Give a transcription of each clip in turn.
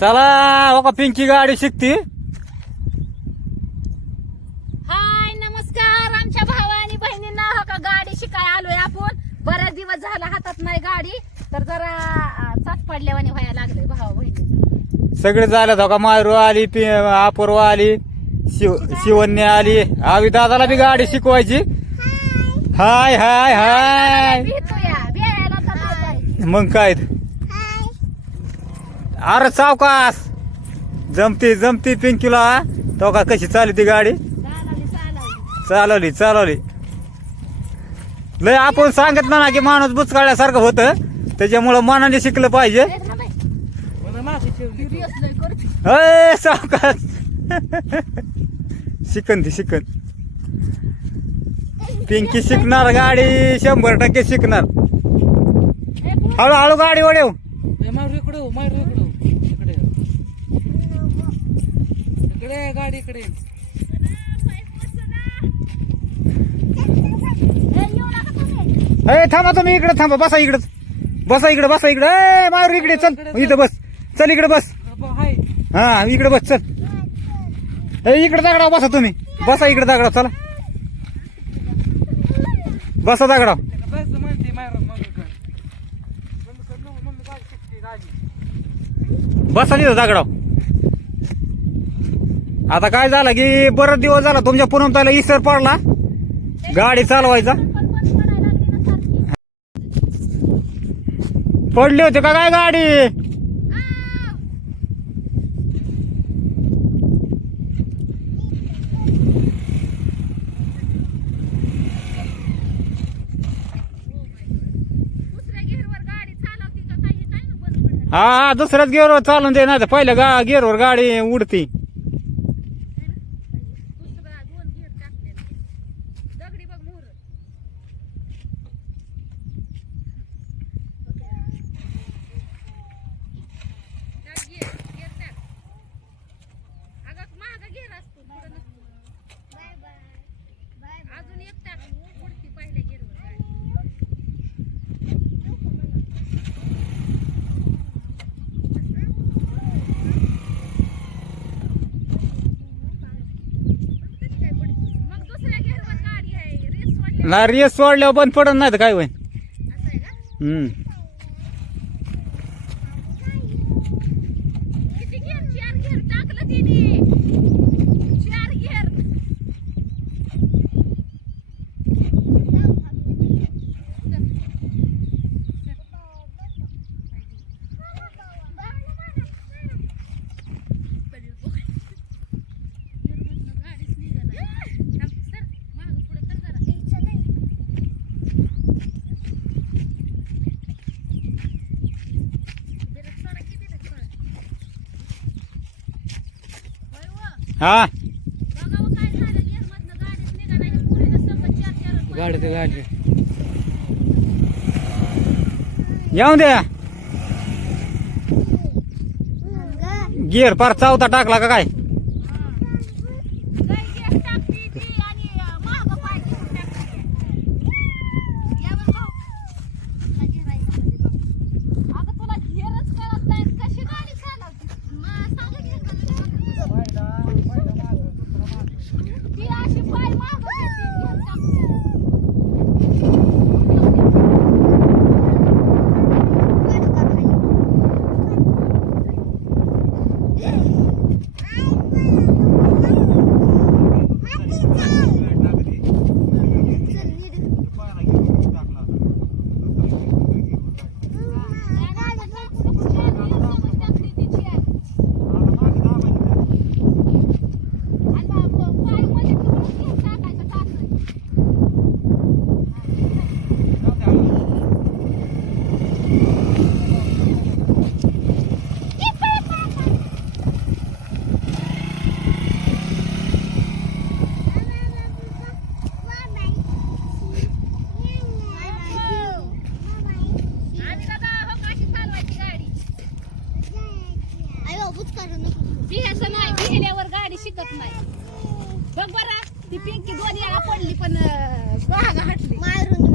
चला हो का पिंकी गाडी शिकती? हाय नमस्कार. आमच्या भावा आणि बहिणींना हो का गाडी शिकाय आलोय आपण. बऱ्याच दिवस झाला हातात नाही गाडी तर जरा अं, चाच पडल्यावानी व्हायला लागलोय भावा बहिणी सगळे झाले हो का? मायरू आली पि- अपूर्वा आली शिव शिवन्या आली. आवी दादाला बी गाडी शिकवायची. हाय. हाय हाय. भेटूया. भेटायला तर नाही जायचं. मग काय? अरे सावकास जमती जमती पिंकीला. तो का कशी चालली ती गाडी? चालवली चालवली. लय आपण सांगितलं ना की माणूस बुचकाळ्यासारखं होतं. त्याच्यामुळं मनाने शिकलं पाहिजे. अय सावकाश. शिकन ती शिकन. पिंकी शिकणार गाडी शंभर टक्के शिकणार. हळूहळू गाडी वडेव मारू इकडे हो, मारू इकडे हो. इकडे इकडे ये, गाडी इकडे. अय थांबा तुम्ही इकडे थांबा बसा इकडे. बसा इकडे बसा इकडे. ए मारू इकडे चल. इथं बस. चल इकडे बस. हा इकडे बस चल. ए इकडे दगडाव बसा तुम्ही. बसा इकडे दगडाव चला. बसा दगडाव. बस म्हणते मारा मग काय मम्मी कर ना, मम्मी गाडी शिकते गाडी बसा तिथं दगडाव आता काय झालं की बरेच दिवस झाला तुमच्या पूनम त्याला इसर पडला. गाडी चालवायचा. पडली होती का काय गाडी? हा हा दुसऱ्याच गेअरवर चालून दे नाही तर पहिल्या गा गेअरवर गाडी उडती दुसरा दोन गिअर टाकलेला दगडी बघ मोहर टाक gear, gear टाक. अगं महागा gear असतो, पुढं नसतो. अजून एक टाक, उडती पहिल्या gear वर गाडी. मग दुसऱ्या gear वर गाडी आहे, race वाली ना रेस सोडल्यावर बंद पडत नाही तर काय होईल हम्म किती घेर चार घेर टाकलं तिने चार घेर हा बघावं काय झालं गेअरमधनं गाडीच निघाला ह्या पोरीनं सगळं चार चार गाडी. ते गाडी येऊन द्या गिअर पार चौथा टाकला का काय?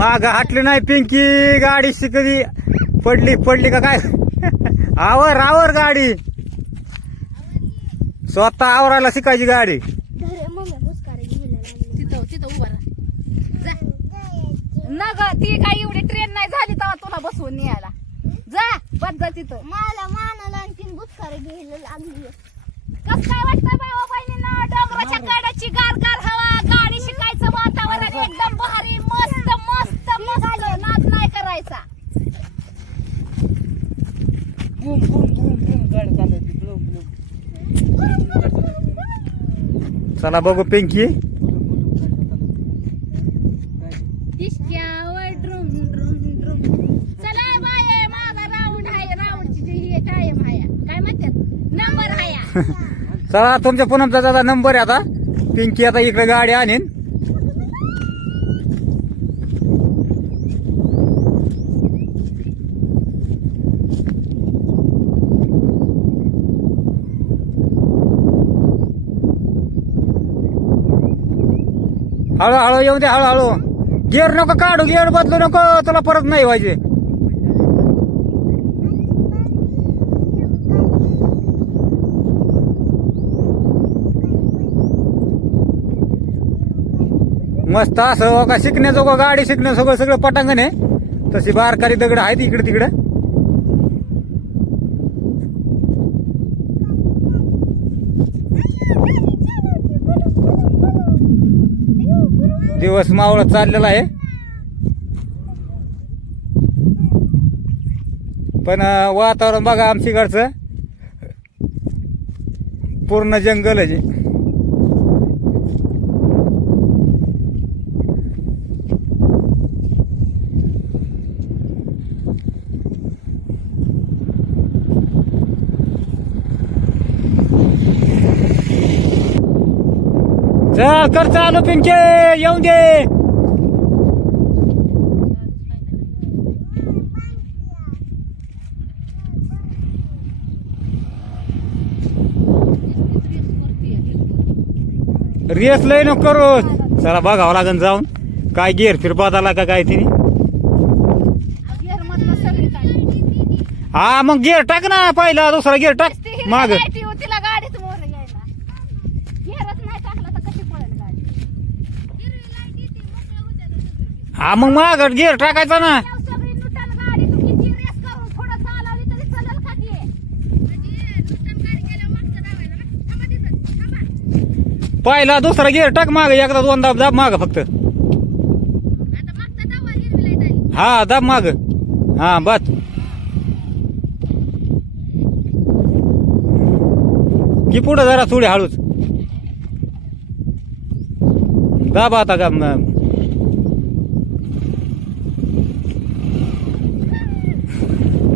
माग हटली नाही पिंकी गाडी शिकली. पडली पडली का काय? आवर आवर गाडी. स्वतः आवरायला शिकायची गाडी. म्हणतात? नंबर आहे. चला तुमच्या पुनमचा दादा नंबर आहे आता. पिंकी आता इकडे गाडी आणीन. हळूहळू येऊ दे हळूहळू. गिअर नको काढू गिअर बदलू नको तुला परत नाही व्हायचे. मस्त असं हो का शिकण्याचं गाडी शिकणं सगळं सगळं पटांगण आहे. तशी बारकारी दगड आहेत इकडे तिकडे. दिवस मावळत चाललेला आहे. पण वातावरण बघा आमच्याकडचं. पूर्ण जंगल आहे. जे. चल कर चालू पिंके येऊन दे. रेस लय नको करू. चला बघावं लागेल जाऊन. काय गिअर फिर बदला का काय तिने? हा मग गिअर टाक ना पहिला दुसरा गिअर टाक. माग लाइट येऊ, तिला गाडीच मोर यायला गिअरच नाही टाकला तर कशी पळेल गाडी हा मग माग गिअर टाकायचा ना. पहिला दुसरा गिअर टाक माग एकदा दोनदा दाब माग फक्त. हा दाब माग. हा बस. की पुढं जरा थोडी हळूच. दाब आता का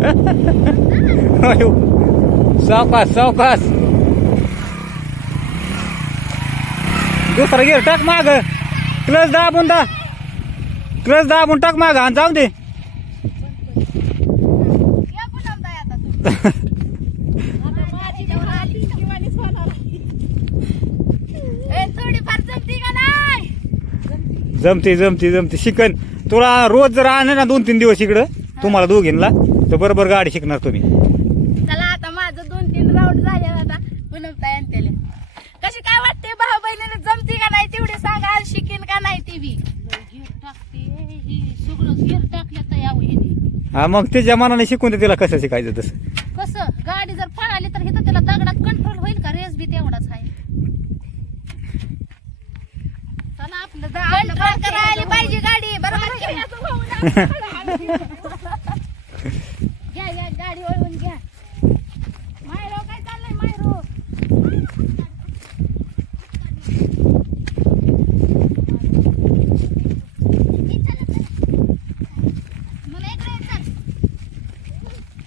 अयो, सावकाश सावकाश दुसरा गिअर टाक माग क्लच दाबून दा क्लच दाबून टाक माग आणि जाऊ दे जमती जमते जमते. जमते शिकन तुला रोज जर आणलं ना दोन तीन दिवस इकडं. तुम्हाला दोघींना. तर बरोबर गाडी शिकणार तुम्ही. चला आता माझं दोन तीन राऊंड झाले आता. पुन्हा तयार केले कशी काय वाटते भाऊ बहिणीने जमती का नाही तेवढी सांगा शिकेन का नाही ती बी. ही तर हा मग त्याच्या मनाने शिकून दे तिला कसं शिकायचं तसं. कसं? गाडी जर पळाली तर हिथं त्याला दगडात कंट्रोल होईल का? रेस बी तेवढाच आहे. चला आपलं करायला पाहिजे गाडी. बरोबर घ्या वळवून घ्या. मायरो काय चाललंय मायरो?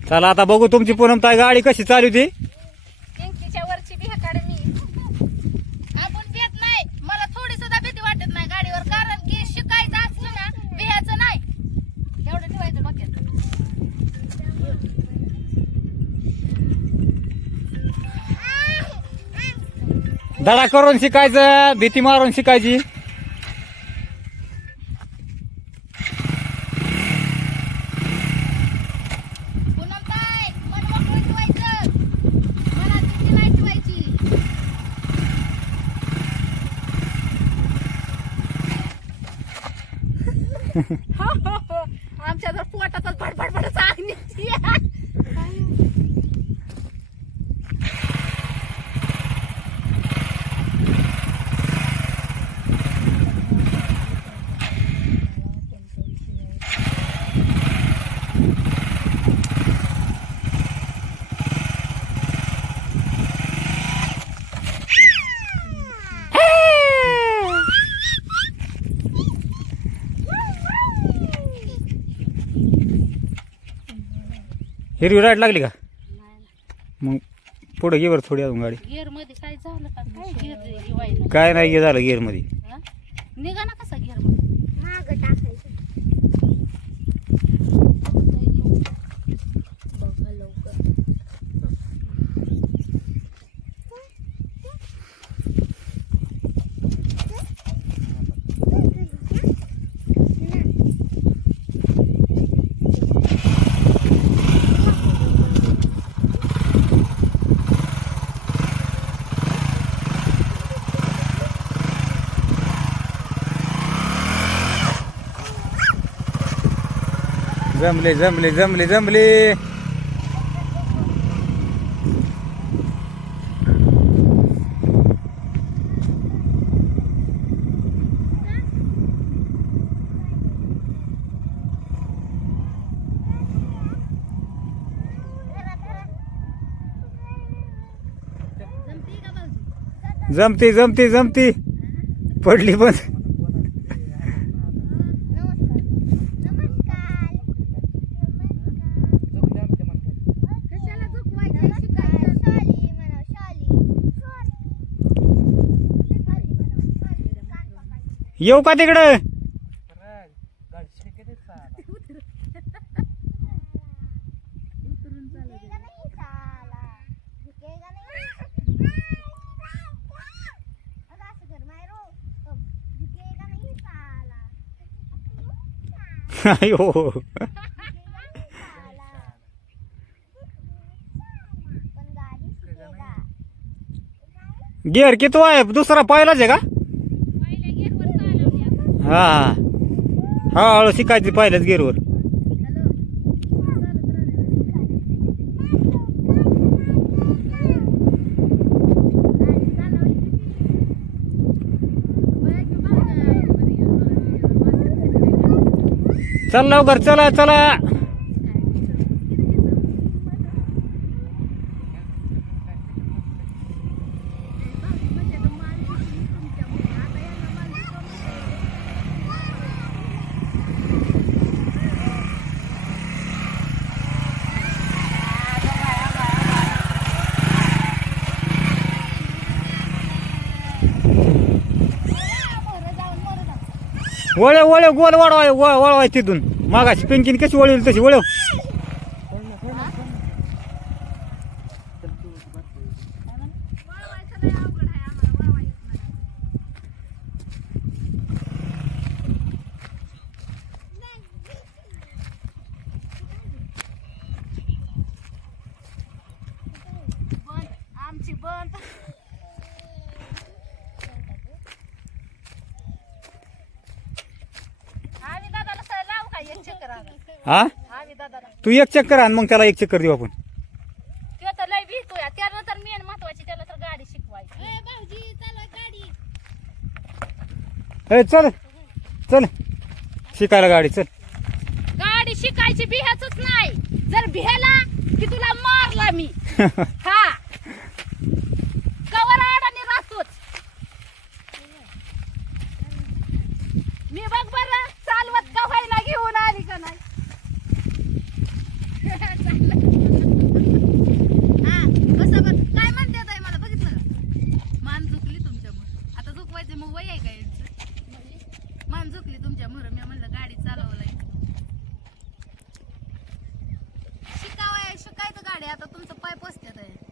चला आता बघू तुमची पूनम ताई गाडी कशी चालू ती दडा करून शिकायचं भीती मारून शिकायची Mm-hmm. हिरवी राईट लागली का? मग पुढे बरं थोडी अजून गाडी. गिअरमध्ये काय झालं का? काय गिअर गिवायला काय नाही गे झालं गिअरमध्ये हा? निघा ना कसा गिअरमध्ये माग टाकायचं बघा लवकर जमले जमले जमले जमले. जमती जमती जमती. पडली पण नमस्कार नमस्कार झोपले आमच्या म्हणतात कशाला झोपवायचं शिकायचं शाली म्हणा शाली शाली म्हणा शाली कान पकड येऊ का तिकडं राग. गाडी शिकेल साला. झुकेगा नहीं साला झुकेगा नहीं अगं असं कर मायरो झुकेगा नहीं साला अयो. साला पण गाडी शिकेगा गिअर किती आहे दुसरा पहिलाच आहे का? पहिल्या गिअरवर चालवल्या हा. हा हळू शिकायची पाहिलंच गिअरवर चल लवकर चला चला. वळे वळे गोल वळवाय व- वळवाय तिथून. मागाशी पेंकिन कशी वळवली तशी वळव वळवायचं लय अवघड आहे आम्हाला वळवायचं नाही. बंद आमची बंद आम्ही दादाला सर लावू का एक चक्कर आला हा आम्ही दादाला तू एक चक्कर आण मग त्याला एक चक्कर देऊ आपण. ते तर लय भीतोय त्यानंतर मेन महत्वाची त्याला तर गाडी शिकवायची. भाऊजी चालवा गाडी. ए चल चल. शिकायला गाडी चल. गाडी शिकायची बिह्याच नाही. जर भिहाला की तुला मारला मी. हा. कवर राहतोच. मी बघ बर चालवत का व्हायला घेऊन आली का नाही हा कसं बघ काय म्हणते ताई मला बघितलं का मान झुकली तुमच्यामुळे आता झुकवायचे मग वय आहे का यांचं मान त्याच्या तुमच्या मी म्हणलं गाडी चालवलंय. शिकावाय शिकायचं गाडी. आता तुमचं पाय पसत्यात आहे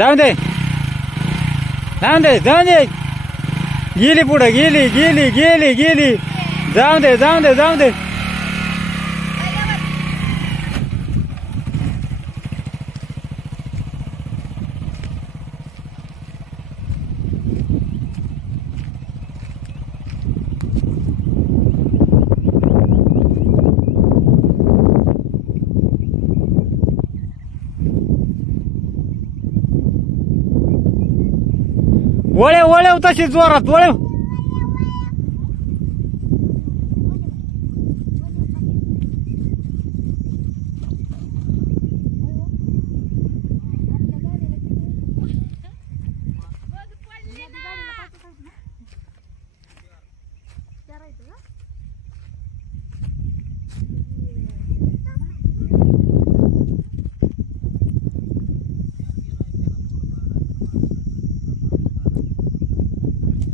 जाऊ दे. जाऊ दे जाऊ दे. गेली पुढे गेली गेली गेली गेली. जाऊ दे जाऊन दे जाऊ दे. वळेव वळेव तशी जोरात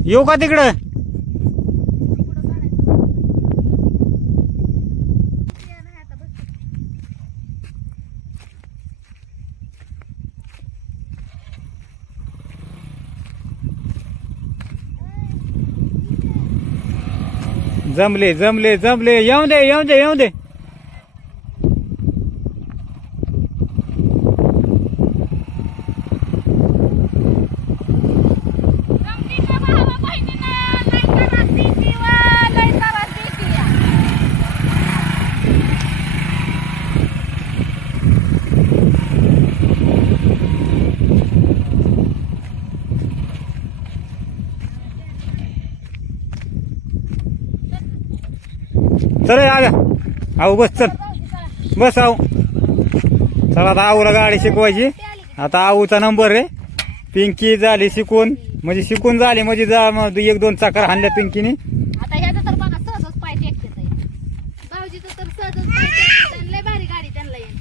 येऊ का तिकडं? जमले जमले जमले. येऊ दे येऊ दे येऊ दे. चल आव्या आऊ बस चल. बस आऊ. चला आता आऊला गाडी शिकवायची. आता आऊचा नंबर आहे पिंकी झाली शिकून. म्हणजे शिकून झाली म्हणजे जा मग एक दोन चाकर हाणल्या पिंकीने. आता ह्याचं तर बघा सहजच पाय टेकते भाऊजीचं तर सहजच पाय टेकते लय भारी गाडी त्यांना येईल.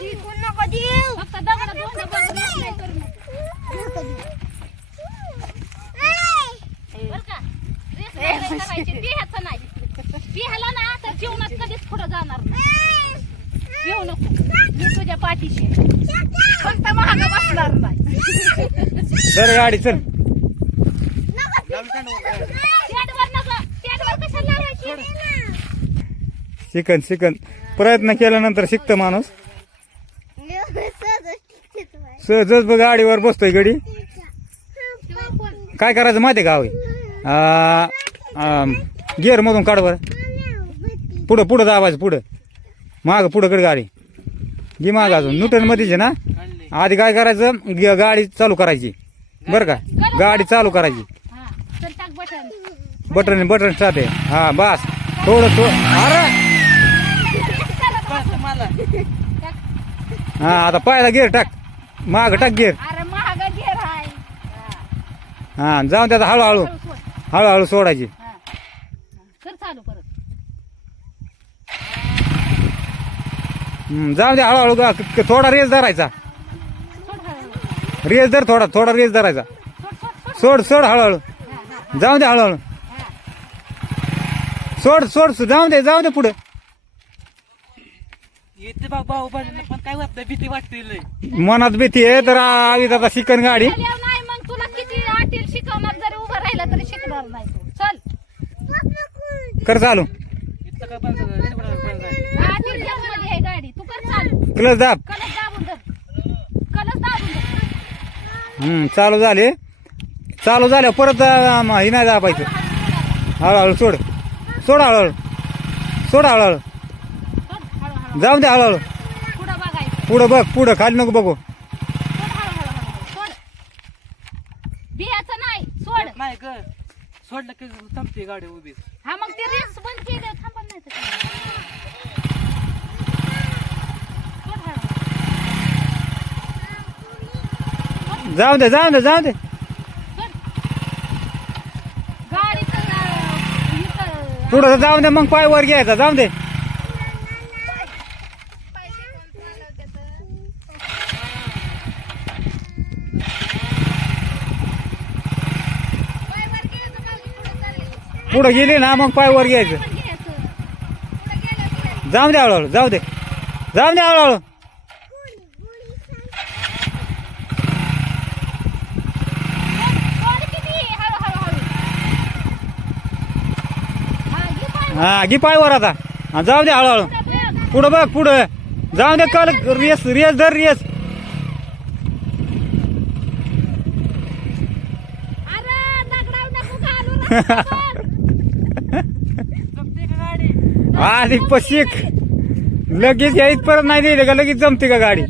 शिकू नको देऊ. फक्त दगड दोन बघून नाही करू नको. बरं का? रेस नाही. करायची बिहाचं नाही. बिहाला ना तर जीवनात कधीच पुढे जाणार नाही. येऊ नको. मी तुझ्या पाठीशी आहे. फक्त महाग बसणार नाही. गाडी चल. स्टँडवर नको स्टँडवर कशाला लावायची शिकन शिकन. प्रयत्न केल्यानंतर शिकतं माणूस. सहजच बघ गाडीवर बसतोय गडी. काय करायचं माहिती का गिअर मधून काढ बरं. पुढं पुढं दाबायचं पुढं. माग पुढं कडे गाडी. घे माग अजून. न्यूटन मध्येच आहे ना? आधी काय करायचं? ग- गाडी चालू करायची. बरं का? गाडी चालू करायची. हा चल टाक बटन बटन बटन स्टार्ट आहे. हा बस. थोडं थोडं अरे! हा आता पायला गिअर टाक. माग टाक गिअर. अरे महाग घेर आहे. हा. जाऊन त्याचा हळूहळू. हळूहळू सोडायची हा. हा. कर चालू परत हम्म, जाऊ दे हळूहळू गा- क- क- थोडा रेस धरायचा. रेस धर थोडा थोडा रेस धरायचा. सोड सोड सोड सोड सोड हळूहळू. जाऊ दे हळूहळू. सोड सोड जाऊ दे जाऊ दे पुढे. येते बा भाऊ बहिणीला पण काय वाटतं भीती वाटते लय. मनात भीती आहे तर आवी आता शिकन गाडी. गेल्यावर नाही मग तुला किती आटील शिकवणार जरी उभं राहिलं तरी शिकणार नाही तू. चल. कर चालू इतकं काय बंद झालं रेल्वे बंद झाली आटील मध्ये आहे गाडी तू कर चालू क्लच दाब. कलच दाबून धर. कलच दाबून धर. हम्म चालू झाले. चालू झाल्या परत अं, हे नाही दाबायचं. हळूहळू सोड. सोड हळूहळू. सोड हळूहळू. सोड हळूहळू. जाऊ दे हळूहळू. पुढं बघायचं. पुढं बघ पुढं खाली नको बघू. सोड हळूहळू सोड. बियाचं नाही. सोड. नाही ग. सोडलं की थांबते गाडी उभी. हा मग ते रेस बंद केलं थांबा नाही तर काय. सोड हळूहळू. जाऊ दे जाऊ दे जाऊ दे. पुढं जाऊ दे मग पाय वर घ्यायचा जाऊ दे. पुढं गेली ना मग पाय वर घ्यायचं घ्यायचं. जाऊ दे हळूहळू जाऊ दे. जाऊ दे हळूहळू. हा घे पायवर आता. हा, जाऊ दे हळूहळू. पुढं बघ पुढं. जाऊ दे काल रेस रेस धर रेस. आधी पशिक. लगेच यायच परत नाही दिले का लगेच जमते का गाडी?